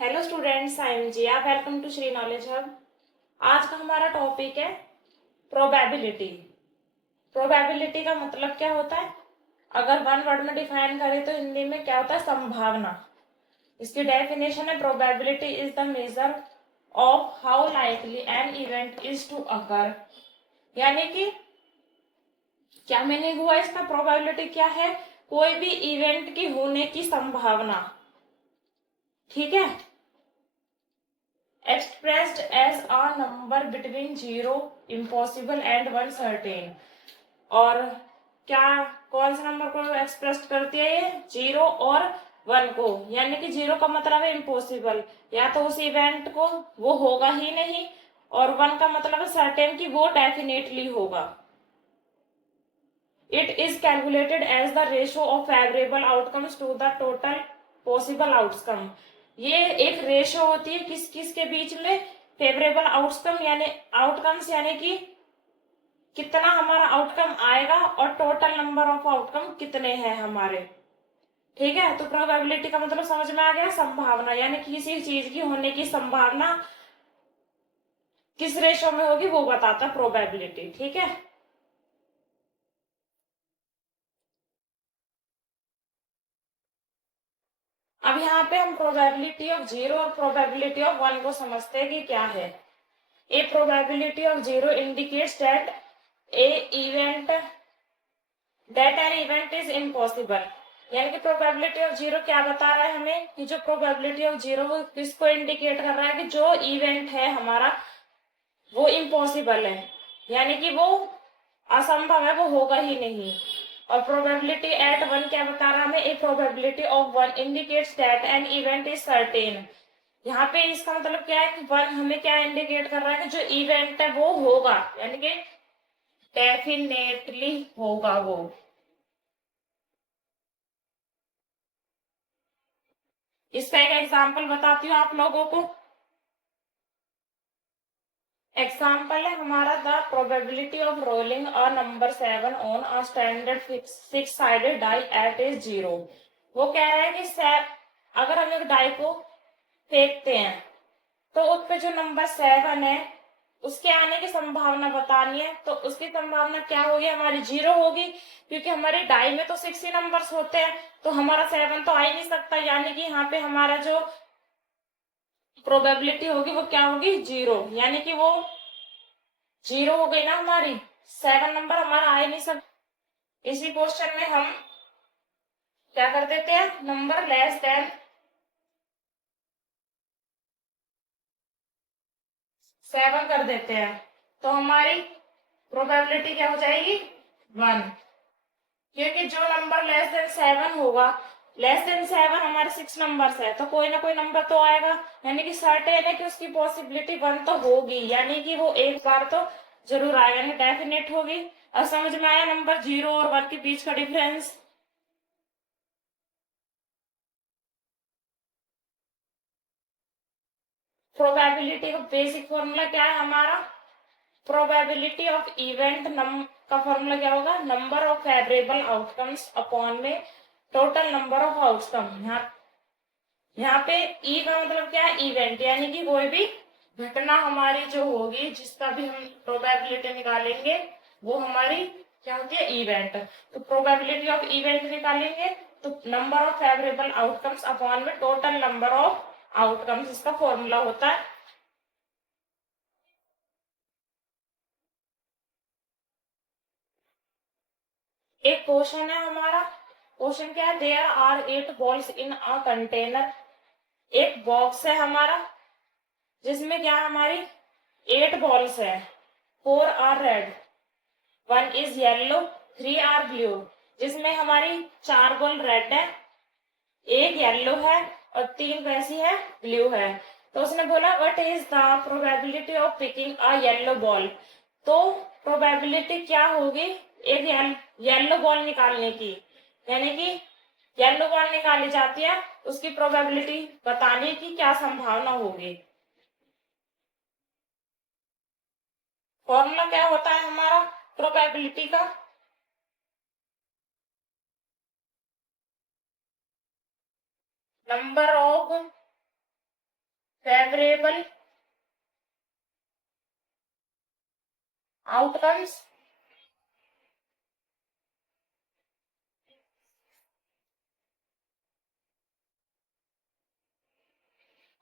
Hello students, I am Jiya. Welcome to Shri knowledge hub. आज का हमारा टॉपिक है प्रोबेबिलिटी। प्रोबेबिलिटी का मतलब क्या होता है? अगर वन वर्ड में डिफाइन करें तो हिंदी में क्या होता है? संभावना। इसकी डेफिनेशन है probability is the measure of how likely an event is to occur. यानी कि क्या मीनिंग हुआ इसका? प्रोबेबिलिटी क्या है? कोई भी इवेंट की होने की संभावना। ठीक है, expressed as a number between 0 impossible and 1 certain। और क्या कौन से नंबर को एक्सप्रेस करती है ये? 0 और 1 को। यानी कि 0 का मतलब है इम्पॉसिबल, या तो उस इवेंट को वो होगा ही नहीं, और 1 का मतलब है सर्टेन कि वो डेफिनेटली होगा। It is calculated as the ratio of favourable outcomes to the total possible outcome. ये एक रेशो होती है किस किस के बीच में? फेवरेबल आउटकम यानी आउटकम्स, यानी कि कितना हमारा आउटकम आएगा और टोटल नंबर ऑफ आउटकम कितने हैं हमारे। ठीक है, तो प्रोबेबिलिटी का मतलब समझ में आ गया? संभावना, यानी कि किसी चीज की होने की संभावना किस रेशो में होगी वो बताता है प्रोबेबिलिटी। ठीक है, अब यहाँ पे हम प्रोबेबिलिटी ऑफ 0 और प्रोबेबिलिटी ऑफ 1 को समझते हैं कि क्या है। A probability of 0 indicates that a event that an event is impossible. यानी कि प्रोबेबिलिटी ऑफ 0 क्या बता रहा है हमें? कि जो प्रोबेबिलिटी ऑफ 0 वो किसको इंडिकेट कर रहा है? कि जो इवेंट है हमारा वो इम्पॉसिबल है, यानी कि वो असंभव है, वो होगा ही नहीं। और प्रोबेबिलिटी एट 1 क्या बता रहा है हमें? A probability of 1 indicates that an event is certain. यहाँ पे इसका मतलब क्या है कि 1 हमें क्या इंडिकेट कर रहा है? कि जो इवेंट है वो होगा, यानी कि डेफिनेटली होगा वो। इसका एक एग्जाम्पल बताती हूँ आप लोगों को। एग्जाम्पल है हमारा the probability of rolling a number 7 on a standard six sided die at is 0। वो कह रहा है कि अगर हम एक डाई को फेंकते हैं तो उस पे जो नंबर 7 है उसके आने की संभावना बतानी है। तो उसकी संभावना क्या होगी? हमारी 0 होगी, क्योंकि हमारी डाई में तो 6 ही नंबर्स होते हैं, तो हमारा 7 तो आ ही नहीं सकता। यानी कि यहाँ पे हमारा जो प्रोबेबिलिटी होगी वो क्या होगी? 0। यानी कि वो 0 हो गई ना हमारी, 7 नंबर हमारा आ ही नहीं सकता। इसी क्वेश्चन में हम क्या कर देते हैं? नंबर लेस देन 7 कर देते हैं, तो हमारी प्रोबेबिलिटी क्या हो जाएगी? 1। क्योंकि जो नंबर लेस देन 7 होगा, लेस देन 7 हमारे 6 नंबर है, तो कोई ना कोई नंबर तो आएगा। यानी कि सर्टेन है कि उसकी पॉसिबिलिटी 1 तो होगी, यानी कि वो एक बार तो जरूर आएगा, यानी डेफिनेट होगी। अब समझ में आया नंबर 0 और 1 के बीच का डिफरेंस? प्रोबेबिलिटी का बेसिक फॉर्मूला क्या है हमारा? प्रोबेबिलिटी ऑफ इवेंट का फॉर्मूला क्या होगा? Number of favourable outcomes upon में टोटल नंबर ऑफ आउटकम। यहाँ पे ई का मतलब क्या है? इवेंट, यानी कि कोई भी घटना हमारी जो होगी जिसका भी हम प्रोबेबिलिटी निकालेंगे वो हमारी क्या होती है? इवेंट। तो प्रोबेबिलिटी ऑफ इवेंट निकालेंगे तो number of favourable outcomes upon में टोटल नंबर ऑफ आउटकम्स, इसका फॉर्मूला होता है। एक क्वेश्चन है हमारा। क्वेश्चन क्या है? There are 8 balls in a container. एक बॉक्स है हमारा जिसमें क्या हमारी 8 बॉल्स है। 4 are red, 1 is yellow, 3 are blue. जिसमें हमारी 4 बॉल रेड है, एक येलो है और 3 वैसी है ब्लू है। तो उसने बोला what is the probability of picking a yellow ball. तो प्रोबेबिलिटी क्या होगी एक येलो बॉल निकालने की? यानी कि येलो बॉल निकाली जाती है, उसकी प्रोबेबिलिटी बताने की क्या संभावना होगी। फॉर्मूला क्या होता है हमारा प्रोबेबिलिटी का? Number of favourable outcomes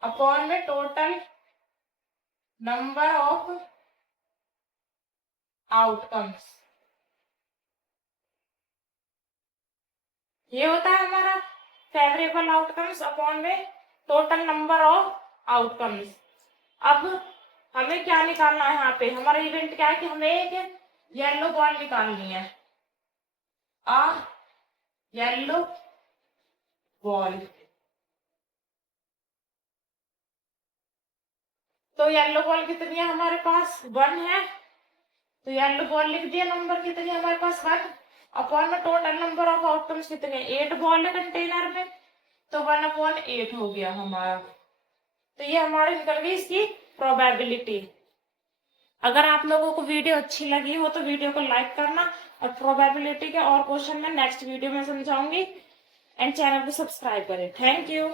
upon में टोटल नंबर ऑफ आउटकम्स। ये होता है हमारा फेवरेबल आउटकम्स अपॉन में टोटल नंबर ऑफ आउटकम्स। अब हमें क्या निकालना है, यहाँ पे हमारा इवेंट क्या है कि हमें एक येलो बॉल निकालनी है, आ येलो बॉल। तो येलो बॉल कितनी है हमारे पास, 1 है। तो येलो बॉल लिख दिया, नंबर कितनी है हमारे पास 1। अपॉन में टोटल नंबर ऑफ आउटकम्स कितने, 8 बॉल है कंटेनर में, तो 1/8 हो गया हमारा। तो ये हमारे निकल गई इसकी प्रोबेबिलिटी। अगर आप लोगों को वीडियो अच्छी लगी हो तो वीडियो को लाइक करना, और प्रोबेबिलिटी के और क्वेश्चन मैं नेक्स्ट वीडियो में समझाऊंगी। एंड चैनल को सब्सक्राइब करें। Thank you.